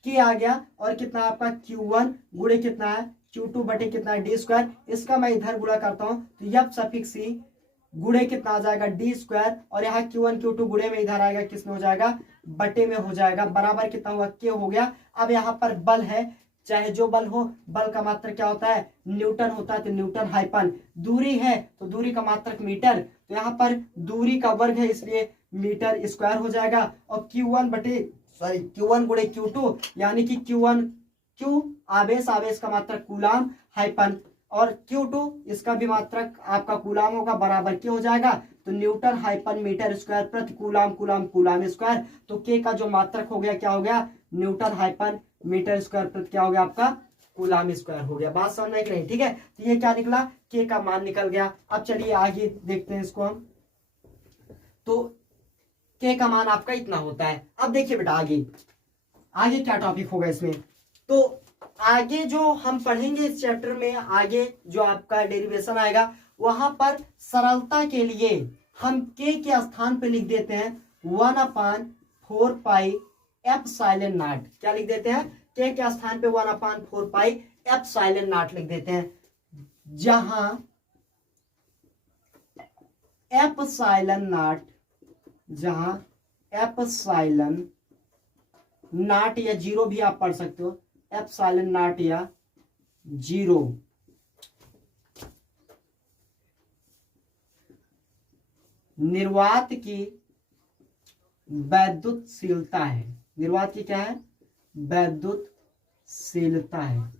के आ गया, और कितना आपका Q1 गुणे कितना है Q2 बटे कितना है डी स्क्वायर। इसका मैं इधर गुणा करता हूं तो एफ सफिक्स ई गुणे कितना आ जाएगा डी स्क्वायर, और यहाँ Q1 Q2 गुणे में इधर आएगा किसमें हो जाएगा, बटे में हो जाएगा, बराबर कितना हुआ के हो गया। अब यहाँ पर बल है, चाहे जो बल हो, बल का मात्रक क्या होता है, न्यूटन होता है। तो न्यूटन हाइपन दूरी है तो दूरी का मात्रक मीटर, तो यहाँ पर दूरी का वर्ग है इसलिए मीटर स्क्वायर हो जाएगा। और Q1 गुणे Q2 यानी कि Q आवेश, आवेश का मात्रक कूलाम हाइपन, और Q2 इसका भी मात्रक आपका कूलाम होगा, बराबर के हो जाएगा। तो न्यूटन हाइपन मीटर स्क्वायर प्रति कूलाम, कूलाम स्क्वायर। तो के का जो मात्रक हो गया क्या हो गया, न्यूटन हाइपन मीटर स्क्वायर प्रति क्या हो गया आपका कूलाम स्क्वायर हो गया। बात समझ में नहीं, ठीक है। तो ये क्या निकला, के का मान निकल गया। अब चलिए आगे देखते हैं इसको हम। तो के का मान आपका इतना होता है। अब देखिए बेटा आगे क्या टॉपिक होगा इसमें। तो आगे जो हम पढ़ेंगे इस चैप्टर में, आगे जो आपका डेरिवेशन आएगा वहां पर सरलता के लिए हम के स्थान पे लिख देते हैं 1/4 पाई एप्सिलॉन नॉट। क्या लिख देते हैं, के स्थान पे 1/4 पाई एप्सिलॉन नॉट लिख देते हैं, जहां एप्सिलॉन नॉट या जीरो भी आप पढ़ सकते हो, एप्सिलॉन नॉट या जीरो निर्वात की वैद्युतशीलता है। निर्वात की क्या है, वैद्युतशीलता है,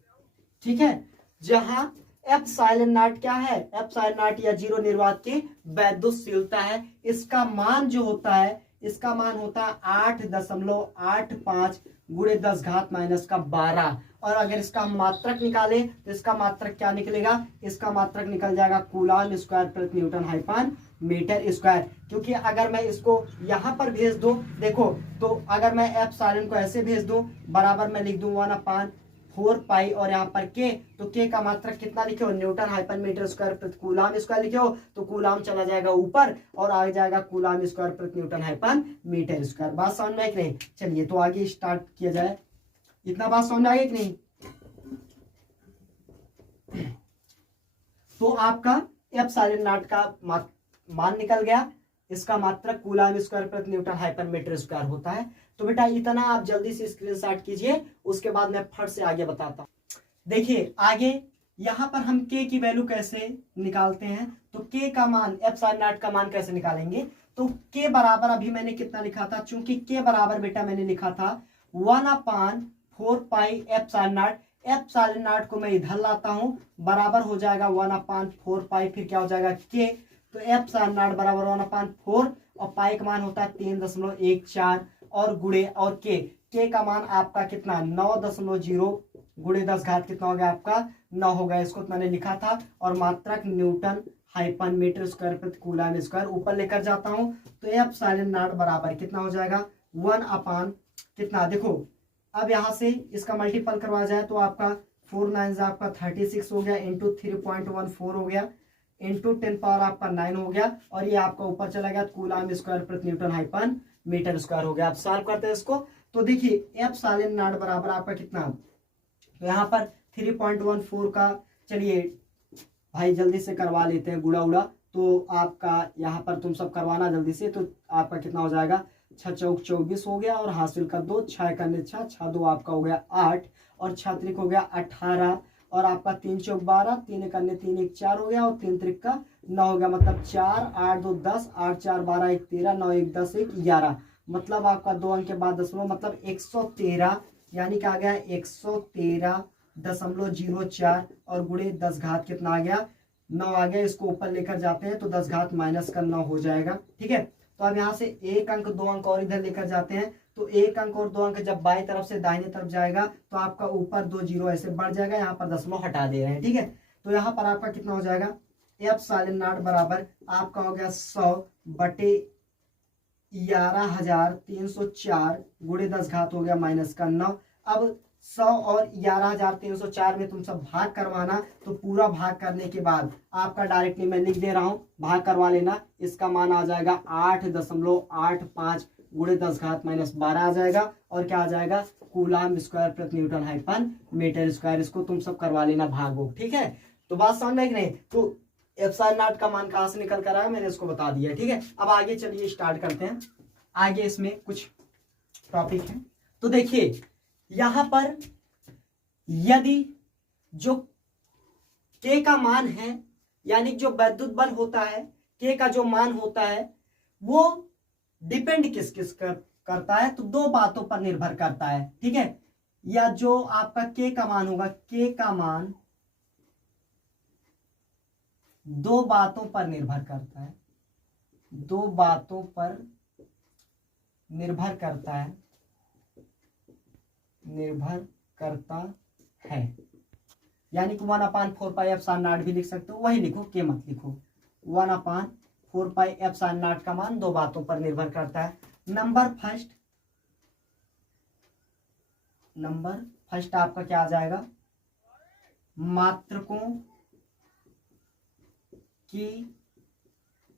ठीक है। जहां एप्सिलॉन नॉट क्या है, एप्सिलॉन नॉट या जीरो निर्वात की वैद्युतशीलता है। इसका मान जो होता है, इसका मान होता है 8.85 गुणे 10 घात -12। और अगर इसका हम मात्रक निकाले तो इसका मात्रक क्या निकलेगा, इसका मात्रक निकल जाएगा कूलाम स्क्वायर प्रति न्यूटन हाइपन मीटर स्क्वायर। क्योंकि अगर मैं इसको यहां पर भेज दूं, देखो तो अगर मैं एप्सिलॉन को ऐसे भेज दूं, बराबर मैं लिख दूं 1/4 पाई, और यहाँ पर के, तो के का मात्रक कितना लिखे हो, न्यूटन हाइपन मीटर स्क्वायर प्रति कूलाम स्क्वायर लिखे हो, तो कूलाम चला जाएगा ऊपर और आ जाएगा कूलाम स्क्वायर प्रति न्यूटन हाइपन मीटर स्क्वायर। बात समझ में कि नहीं। चलिए तो आगे स्टार्ट किया जाए। इतना बात समझ में आ गई कि नहीं। तो आपका एप्सिलॉन नॉट का मान निकल गया, इसका मात्रक कूलाम स्क्वायर प्रति न्यूटन हाइपन मीटर स्क्वायर होता है। तो बेटा इतना आप जल्दी से स्क्रीनशॉट कीजिए, उसके बाद मैं फट से आगे बताता हूं। देखिए आगे यहां पर हम के की वैल्यू कैसे निकालते हैं। तो के का मान, एप्सिलॉन नॉट का मान कैसे निकालेंगे। तो के बराबर अभी मैंने कितना लिखा था, चूंकि के बराबर बेटा मैंने लिखा था 1/4 pi epsilon not. Epsilon not को मैं इधर लाता हूं, बराबर हो जाएगा 1/4 पाई, फिर क्या हो जाएगा के। तो एप्सिलॉन नॉट बराबर 1/4 और पाई का मान होता है 3.14 और गुणे, और के का मान आपका कितना 9.0 गुणे 10 घात कितना हो गया आपका 9 हो गया। इसको मैंने लिखा था, और मात्रक न्यूटन हाइपन मीटर स्क्वायर प्रति कूलाम स्क्वायर ऊपर लेकर जाता हूं। तो एप्सिलॉन नॉट बराबर कितना हो जाएगा 1/, कितना देखो अब यहां से इसका मल्टीपल करवा जाए तो आपका 4 9 आपका 36 हो गया, इंटू 3.14 हो गया, इंटू 10 पावर आपका 9 हो गया, और ये आपका ऊपर चला गया कूलाम स्क्वायर प्रति न्यूटन हाइपन मीटर स्क्वायर हो गया। आप सॉल्व करते हैं इसको। तो देखिए एप्सिलॉन नॉट बराबर आपका कितना, तो यहाँ पर 3.14 का, चलिए भाई जल्दी से करवा लेते हैं गुड़ा उड़ा। तो आपका यहाँ पर तुम सब करवाना जल्दी से। तो आपका कितना हो जाएगा 6 चौक 24 हो गया, और हासिल का 2, 6 करने 6, 6 2 आपका हो गया 8, और 6 त्रिक हो गया 18, और आपका 3 चौक 12, 3 करने 3 1 4 हो गया, और 3 त्रिक का 9 हो गया, मतलब 4 8 2 10, 8 4 12 1 13, 9 1 10 1 11, मतलब आपका 2 अंक के बाद 10, मतलब 113, यानी कि आ गया 113 0.04 और गुणे 10 घात कितना आ गया 9 आ गया। इसको ऊपर लेकर जाते हैं तो 10 घात माइनस का 9 हो जाएगा। ठीक है, तो अब यहाँ से एक अंक 2 अंक और इधर लेकर जाते हैं तो एक अंक और 2 अंक जब बाएं तरफ से दाहिने तरफ जाएगा तो आपका ऊपर 2 जीरो ऐसे बढ़ जाएगा, यहाँ पर दशमलव हटा दे रहे हैं। ठीक है, तो यहाँ पर आपका कितना हो जाएगा एप्सिलॉन नॉट बराबर आपका हो गया 100/11,304 गुणे 10 घात हो गया माइनस का 9। अब 100 और 11,304 में तुम सब भाग करवाना, तो पूरा भाग करने के बाद आपका डायरेक्टली मैं लिख दे रहा हूं, भाग करवा लेना। इसका मान आ जाएगा 8.85 गुणे 10 घात माइनस 12 आ जाएगा। और क्या आ जाएगा कूलाम स्क्वायर प्रति न्यूटन हाइपन मीटर स्क्वायर। इसको तुम सब करवा लेना भागो। ठीक है, तो बात समझ में नहीं, तो एप्सिलॉन नॉट का मान कहां से निकल कर आया मैंने इसको बता दिया। ठीक है, अब आगे चलिए स्टार्ट करते हैं। आगे इसमें कुछ टॉपिक है, तो देखिए यहां पर यदि जो के का मान है यानी जो वैद्युत बल होता है, के का जो मान होता है वो डिपेंड किस किस करता है, तो दो बातों पर निर्भर करता है। ठीक है, या जो आपका के का मान होगा, के का मान दो बातों पर निर्भर करता है, दो बातों पर निर्भर करता है, निर्भर करता है। यानी कि 1/4 एप्सिलॉन नॉट भी लिख सकते हो, वही लिखो के मत लिखो। 1/4 एप्सिलॉन नॉट का मान दो बातों पर निर्भर करता है। नंबर फर्स्ट आपका क्या आ जाएगा मात्रकों की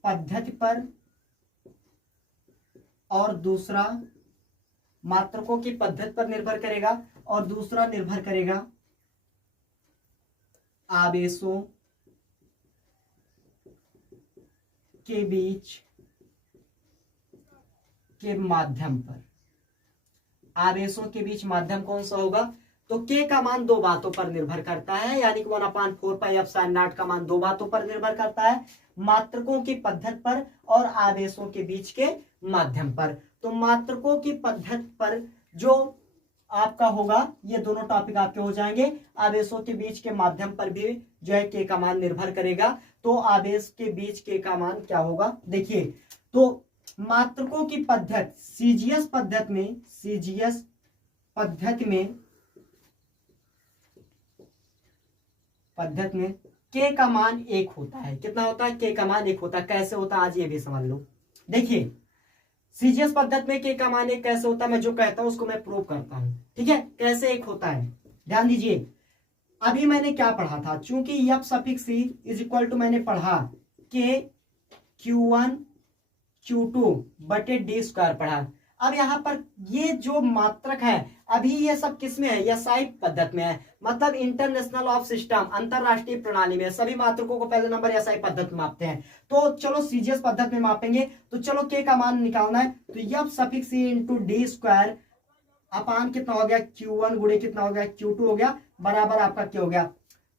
पद्धति पर, और दूसरा मात्रकों की पद्धति पर निर्भर करेगा, और दूसरा निर्भर करेगा आवेशों के बीच के माध्यम पर। आवेशों के बीच माध्यम कौन सा होगा, तो के का मान दो बातों पर निर्भर करता है, यानी कि 1/4 एप्सिलॉन नॉट का मान दो बातों पर निर्भर करता है, मात्रकों की पद्धति पर और आवेशों के बीच के माध्यम पर। तो मात्रकों की पद्धति पर जो आपका होगा ये दोनों टॉपिक आपके हो जाएंगे। आवेशों के बीच के माध्यम पर भी जो है के का मान निर्भर करेगा। तो आवेश के बीच के का मान क्या होगा, देखिए तो मात्रकों की पद्धति सीजीएस पद्धति में के का मान 1 होता है। कितना होता है, के का मान 1 होता है। कैसे होता है आज ये भी समझ लो। देखिए सीजीएस पद्धति में के का मान 1 कैसे होता है, मैं जो कहता हूं उसको मैं प्रूव करता हूं। ठीक है, कैसे 1 होता है ध्यान दीजिए। अभी मैंने क्या पढ़ा था, चूंकि F suffix C is equal to मैंने पढ़ा के Q1 Q2 बटे डी स्क्वायर पढ़ा। अब यहाँ पर ये जो मात्रक है अभी ये सब किस में है, एसआई पद्धति में है, मतलब इंटरनेशनल ऑफ सिस्टम अंतरराष्ट्रीय प्रणाली में सभी मात्रकों को पहले नंबर एसआई पद्धति में मापते हैं। तो चलो सीजीएस पद्धति में मापेंगे, तो चलो के का मान निकालना है, तो एफ सफिक्स सी इंटू डी स्क्वायर अपान कितना हो गया Q1 गुणे कितना हो गया Q2 हो गया बराबर आपका क्या हो गया।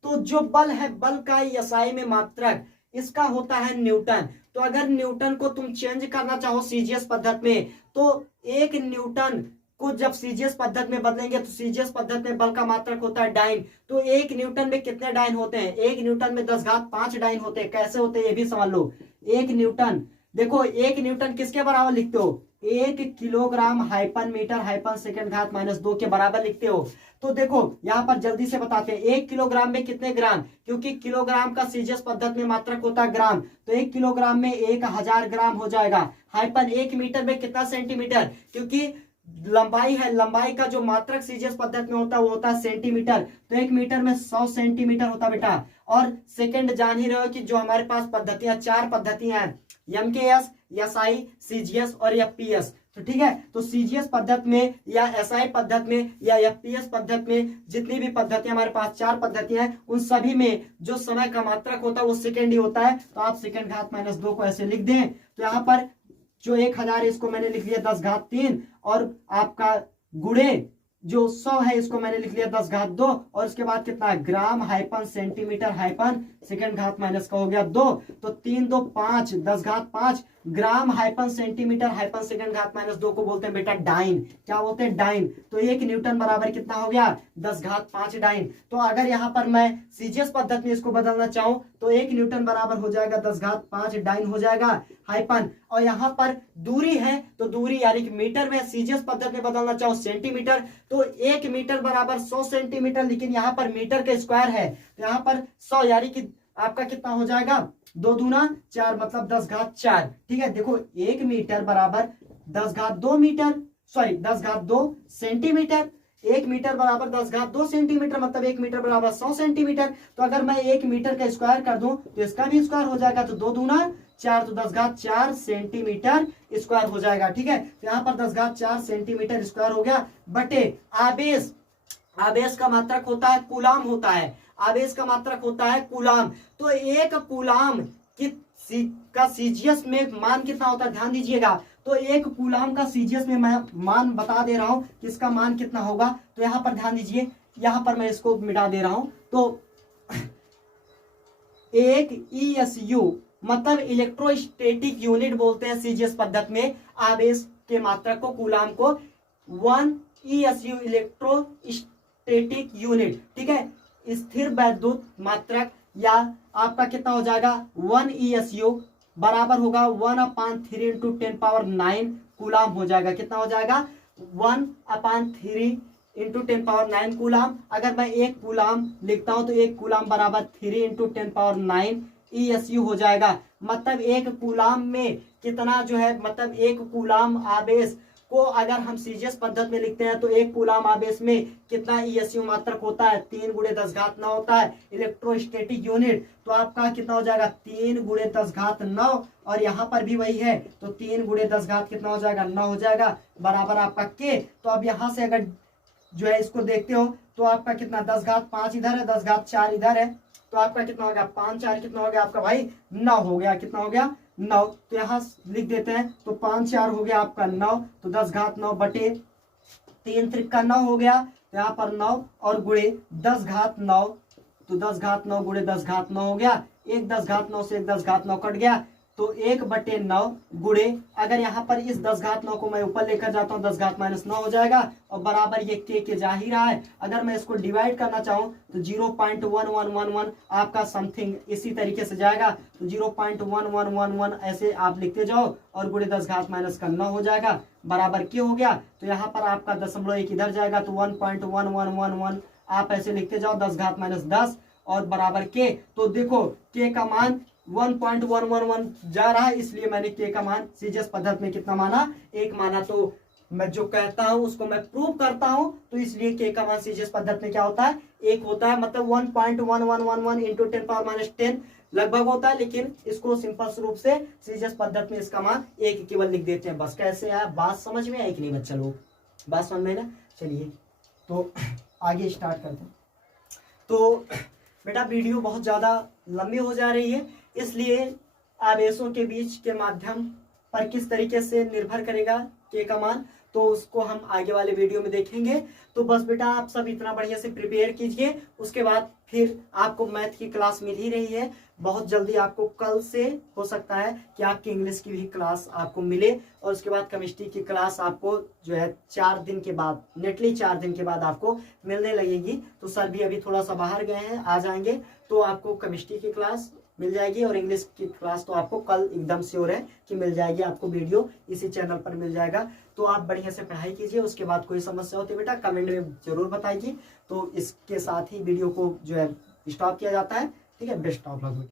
तो जो बल है, बल का एसआई में मात्रक इसका होता है न्यूटन। तो अगर न्यूटन को तुम चेंज करना चाहो सीजीएस पद्धति में, तो एक न्यूटन को जब सीजीएस पद्धति में बदलेंगे तो सीजीएस पद्धति में बल का मात्रक होता है डाइन। तो एक न्यूटन में कितने डाइन होते हैं, एक न्यूटन में 10 घात 5 डाइन होते हैं। कैसे होते हैं ये भी समझ लो। एक न्यूटन, देखो एक न्यूटन किसके बराबर लिखते हो, 1 kilogram hyphen metre hyphen second घात -2 के बराबर लिखते हो। तो देखो यहाँ पर जल्दी से बताते हैं 1 किलोग्राम में कितने ग्राम, क्योंकि किलोग्राम का सीजीएस पद्धति में मात्रक होता है ग्राम, तो 1 किलोग्राम में 1000 ग्राम हो जाएगा। हाइपन 1 मीटर में कितना सेंटीमीटर, क्योंकि लंबाई है, लंबाई का जो मात्रक सीजीएस पद्धति में होता है वो होता है सेंटीमीटर, तो 1 मीटर में 100 सेंटीमीटर होता बेटा। और सेकंड जान ही रहे हो कि जो हमारे पास पद्धतियां 4 पद्धतियां हैं, एमकेएस, एसआई, सीजीएस और एफपीएस। तो ठीक है, तो सीजीएस पद्धति में या एसआई पद्धति में या एफपीएस पद्धति में जितनी भी पद्धतियां हमारे पास 4 पद्धतियां हैं, उन सभी में जो समय का मात्रक होता है वो सेकंड ही होता है। तो आप सेकंड घात -2 को ऐसे लिख दें, तो यहाँ पर जो 1000 है इसको मैंने लिख लिया 10 घात 3, और आपका गुणे जो 100 है इसको मैंने लिख लिया 10 घात 2, और इसके बाद कितना ग्राम हाइपन सेंटीमीटर हाइपन सेकंड घात माइनस का हो गया 2, तो 3 2 5 10 घात 5 ग्राम हाइपन सेंटीमीटर हाइपन सेकंड घात -2 को बोलते हैं बेटा डाइन। क्या बोलते हैं? डाइन। तो 1 न्यूटन बराबर कितना हो गया? 10 घात 5 डाइन। तो अगर यहाँ पर मैं सीजीएस पद्धति में इसको बदलना चाहूं तो 1 न्यूटन बराबर हो जाएगा 10 घात 5 डाइन हो जाएगा हाइपन, और यहाँ पर दूरी है तो दूरी यानी कि मीटर में, सीजीएस पद्धति में बदलना चाहो सेंटीमीटर तो 1 मीटर बराबर 100 सेंटीमीटर, लेकिन यहाँ पर मीटर के स्क्वायर है तो यहाँ पर 100 यानी कि आपका कितना हो जाएगा? 2 दूना 4 मतलब 10 घात 4। ठीक है, देखो 1 मीटर बराबर 10 घात 2 मीटर, सॉरी 10 घात 2 सेंटीमीटर। 1 मीटर बराबर 10 घात 2 सेंटीमीटर मतलब 1 मीटर बराबर 100 सेंटीमीटर। तो अगर मैं 1 मीटर का स्क्वायर कर दूं तो इसका भी स्क्वायर हो जाएगा, तो 2 दूना 4 तो 10 घात 4 सेंटीमीटर स्क्वायर हो जाएगा। ठीक है, तो यहाँ पर 10 घात 4 सेंटीमीटर स्क्वायर हो गया बटे आवेश। आवेश का मात्रक होता है कूलाम होता है, आवेश का मात्रक होता है कूलाम। तो 1 कूलाम का सीजीएस में मान कितना होता है ध्यान दीजिएगा। तो 1 कूलाम का सीजीएस में मैं मान बता दे रहा हूं कि इसका मान कितना होगा। तो यहां पर ध्यान दीजिए, यहां पर मैं इसको मिटा दे रहा हूं। तो 1 ESU मतलब इलेक्ट्रोस्टैटिक यूनिट बोलते हैं सीजीएस पद्धति में आवेश के मात्रक को, कूलाम को 1 ESU इलेक्ट्रोस्टैटिक यूनिट। ठीक है, स्थिर वैद्युत मात्रक या आपका कितना हो जाएगा 1 ESU बराबर होगा 1/3 × 10⁹ कूलाम हो जाएगा। कितना हो जाएगा? 1/3 × 10⁹ कूलाम। अगर मैं 1 कूलाम लिखता हूं तो 1 कूलाम बराबर 3 × 10⁹ ESU हो जाएगा। मतलब 1 कूलाम में कितना जो है, मतलब 1 कूलाम आवेश को अगर हम सीजीएस पद्धति में लिखते हैं तो 1 कूलाम आवेश में कितना ESU मात्रक होता है? 3 × 10 घात 9 होता है इलेक्ट्रोस्टैटिक यूनिट। तो आपका कितना हो जाएगा? 3 × 10 घात 9, और यहाँ पर भी वही है तो 3 × 10 घात कितना हो जाएगा? 9 हो जाएगा बराबर आपका के। तो अब यहाँ से अगर जो है इसको देखते हो तो आपका कितना 10 घात 5 इधर है, 10 घात 4 इधर है, तो आपका कितना हो गया? 5 4 कितना हो गया आपका भाई? 9 हो गया। कितना हो गया? 9। तो यहाँ लिख देते हैं तो 5 4 हो गया आपका 9, तो 10 घात 9 बटे 3 त्रिका 9 हो गया। तो यहाँ पर 9 और गुणे 10 घात 9, तो 10 घात 9 गुणे 10 घात 9 हो गया। एक 10 घात 9 से एक 10 घात 9 कट गया, तो 1/9 गुणे, अगर यहाँ पर इस 10 घात 9 को मैं ऊपर लेकर जाता हूँ 10 घात -9 हो जाएगा, और बराबर ये के जा ही रहा है। अगर मैं इसको डिवाइड करना चाहूँ तो 0.1111 आपका समथिंग इसी तरीके से जाएगा। तो 0.1111 ऐसे आप लिखते जाओ और गुणे 10 घात -9 हो जाएगा बराबर के हो गया। तो यहाँ पर आपका 0.1 इधर जाएगा तो 1.1111 आप ऐसे लिखते जाओ 10 घात -10 और बराबर के। तो देखो के का मान 1.111 जा रहा है, इसलिए मैंने के का मान सीजीएस पद्धति में कितना माना? 1 माना। तो मैं जो कहता हूं उसको मैं प्रूव करता हूं, तो इसलिए के का मान सीजीएस पद्धति में क्या होता है? 1 होता है। मतलब 1.1111 × 10⁻10 लगभग होता है, लेकिन इसको सिंपल रूप से सीजीएस पद्धति में इसका मान 1 केवल लिख देते हैं। बस कैसे है, बात समझ में आई कि नहीं बच्चा लोग? बात समझ में ना? चलिए तो आगे स्टार्ट करते हैं। तो बेटा वीडियो बहुत ज़्यादा लंबी हो जा रही है, इसलिए आवेशों के बीच के माध्यम पर किस तरीके से निर्भर करेगा के का मान, तो उसको हम आगे वाले वीडियो में देखेंगे। तो बस बेटा आप सब इतना बढ़िया से प्रिपेयर कीजिए, उसके बाद फिर आपको मैथ की क्लास मिल ही रही है। बहुत जल्दी आपको कल से हो सकता है कि आपकी इंग्लिश की भी क्लास आपको मिले, और उसके बाद केमिस्ट्री की क्लास आपको जो है 4 दिन के बाद, नेटली 4 दिन के बाद आपको मिलने लगेगी। तो सर भी अभी थोड़ा सा बाहर गए हैं, आ जाएंगे तो आपको केमिस्ट्री की क्लास मिल जाएगी, और इंग्लिश की क्लास तो आपको कल एकदम श्योर है कि मिल जाएगी। आपको वीडियो इसी चैनल पर मिल जाएगा। तो आप बढ़िया से पढ़ाई कीजिए, उसके बाद कोई समस्या होती है बेटा कमेंट में जरूर बताइए। तो इसके साथ ही वीडियो को जो है स्टॉप किया जाता है। ठीक है, बेस्ट ऑफ लक।